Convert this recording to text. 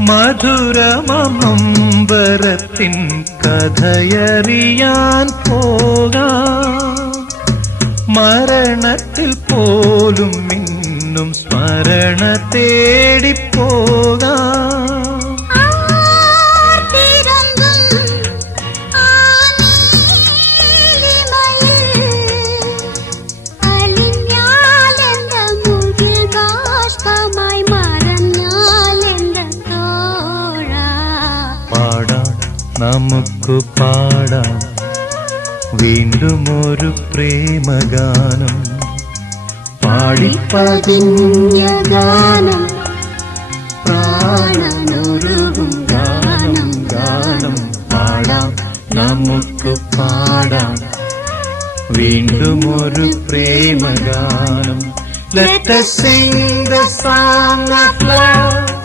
മധുരമമ്പരത്തിൻ കഥയറിയാൻ പോകാം. മരണത്തിൽ പോലും ഇന്നും സ്മരണ തേടിപ്പോകാം. നമുക്ക് പാടാം വീണ്ടും ഒരു പ്രേമഗാനം. പാടിപ്പതിഞ്ഞ ഗാനം, പ്രാണനൊരുകും ഗാനം. ഗാനം പാടാം, നമുക്ക് പാടാം വീണ്ടും ഒരു പ്രേമഗാനം. Let us sing the song of love.